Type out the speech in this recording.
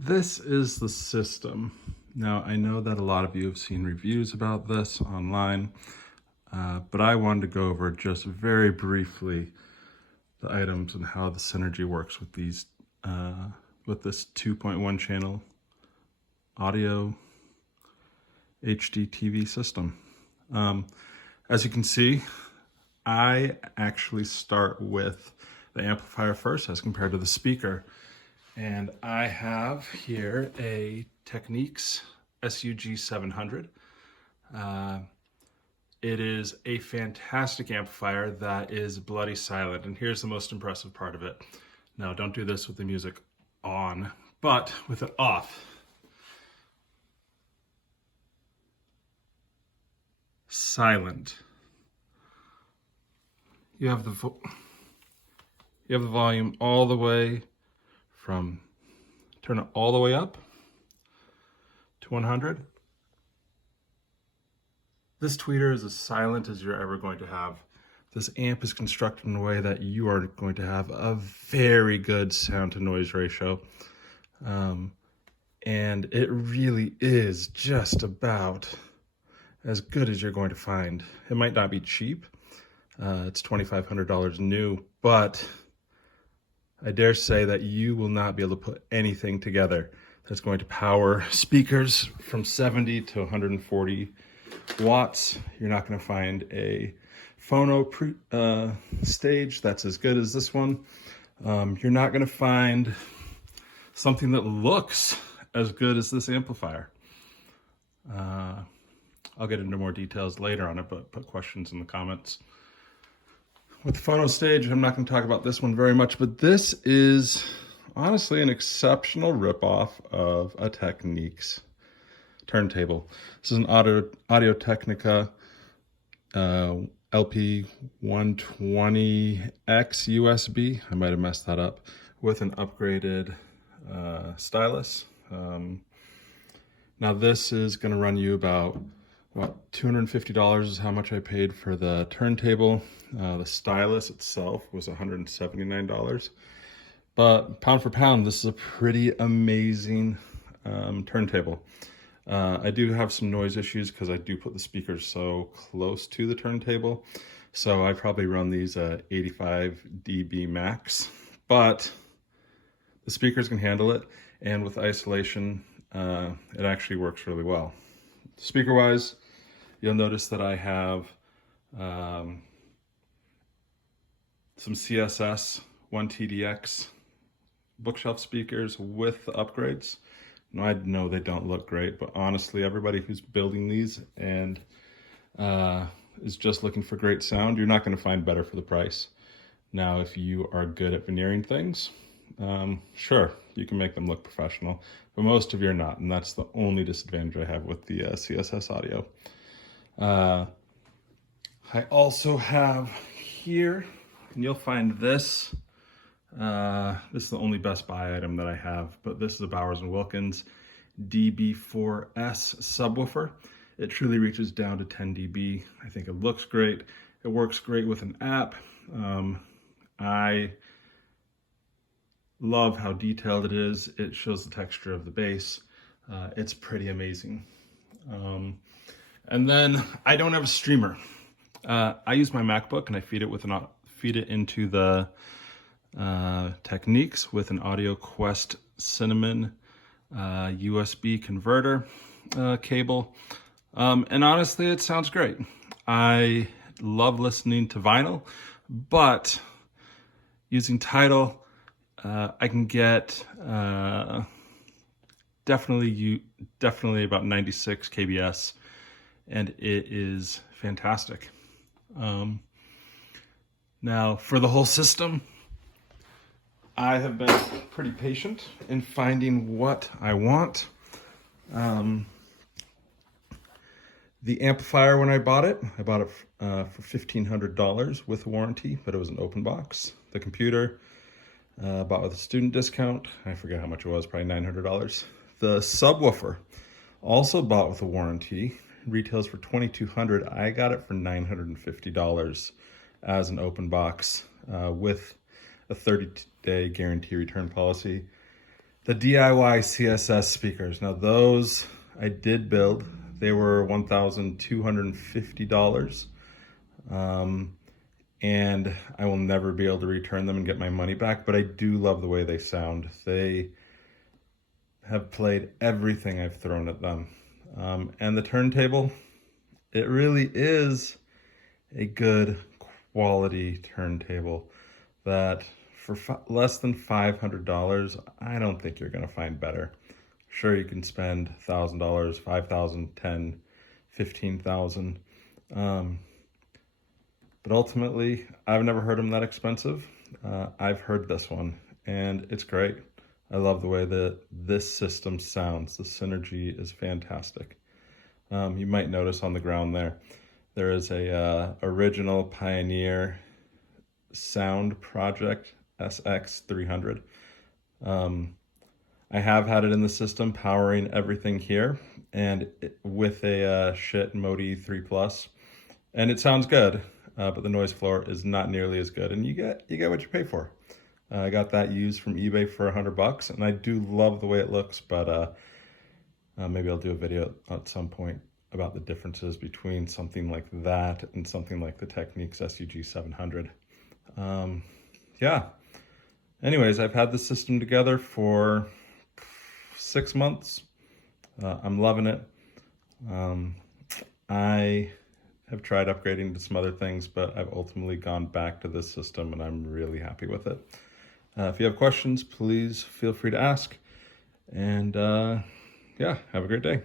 This is the system. Now, I know that a lot of you have seen reviews about this online, but I wanted to go over just very briefly the items and how the synergy works with these, with this 2.1 channel audio HD TV system. As you can see, I actually start with the amplifier first as compared to the speaker. And I have here a Technics SUG 700. It is a fantastic amplifier that is bloody silent. And here's the most impressive part of it. Now, don't do this with the music on, but with it off. Silent. You have the volume all the way from, turn it all the way up to 100. This tweeter is as silent as you're ever going to have. This amp is constructed in a way that you are going to have a very good sound to noise ratio. And it really is just about as good as you're going to find. It might not be cheap. It's $2,500 new, but I dare say that you will not be able to put anything together that's going to power speakers from 70 to 140 watts. You're not going to find a phono stage that's as good as this one. You're not going to find something that looks as good as this amplifier. I'll get into more details later on it, but put questions in the comments. With the phono stage, I'm not going to talk about this one very much, but this is honestly an exceptional ripoff of a Technics turntable. This is an Audio-Technica LP120X USB. I might have messed that up, with an upgraded stylus. Now this is going to run you about, what, $250 is how much I paid for the turntable. The stylus itself was $179. But pound for pound, this is a pretty amazing turntable. I do have some noise issues because I do put the speakers so close to the turntable. So I probably run these 85 dB max, but the speakers can handle it. And with isolation, it actually works really well. Speaker wise, you'll notice that I have some CSS 1TDX bookshelf speakers with the upgrades. Now, I know they don't look great, but honestly, everybody who's building these and is just looking for great sound, you're not going to find better for the price. Now, if you are good at veneering things, sure, you can make them look professional, but most of you are not, and that's the only disadvantage I have with the CSS audio. I also have here, and you'll find this. This is the only Best Buy item that I have, but this is a Bowers & Wilkins DB4S subwoofer. It truly reaches down to 10 dB. I think it looks great. It works great with an app. I love how detailed it is. It shows the texture of the bass. It's pretty amazing. And then I don't have a streamer. I use my MacBook and I feed it into the Technics with an Audio Quest Cinnamon USB converter cable. And honestly, it sounds great. I love listening to vinyl, but using Tidal, I can get definitely about 96 kbs, and it is fantastic. Now, for the whole system, I have been pretty patient in finding what I want. The amplifier, when I bought it for $1,500 with warranty, but it was an open box. The computer, bought with a student discount. I forget how much it was, probably $900. The subwoofer, also bought with a warranty, retails for $2,200. I got it for $950 as an open box with a 30-day guarantee return policy. the DIY CSS speakers. Now those I did build. They were $1,250. And I will never be able to return them and get my money back, but I do love the way they sound. They have played everything I've thrown at them. And the turntable, it really is a good quality turntable that for less than $500, I don't think you're gonna find better. Sure, you can spend $1,000, $5,000, $10,000, $15,000. But ultimately, I've never heard them that expensive. I've heard this one, and it's great. I love the way that this system sounds. The synergy is fantastic. You might notice on the ground there is a original Pioneer Sound Project SX300. I have had it in the system powering everything here, and with a Schiit Modi 3 Plus, and it sounds good. But the noise floor is not nearly as good, and you get what you pay for. I got that used from eBay for $100, and I do love the way it looks, but maybe I'll do a video at some point about the differences between something like that and something like the Technics SUG 700. Yeah. Anyways, I've had the system together for 6 months. I'm loving it. I have tried upgrading to some other things, but I've ultimately gone back to this system and I'm really happy with it. If you have questions, please feel free to ask. And yeah, have a great day.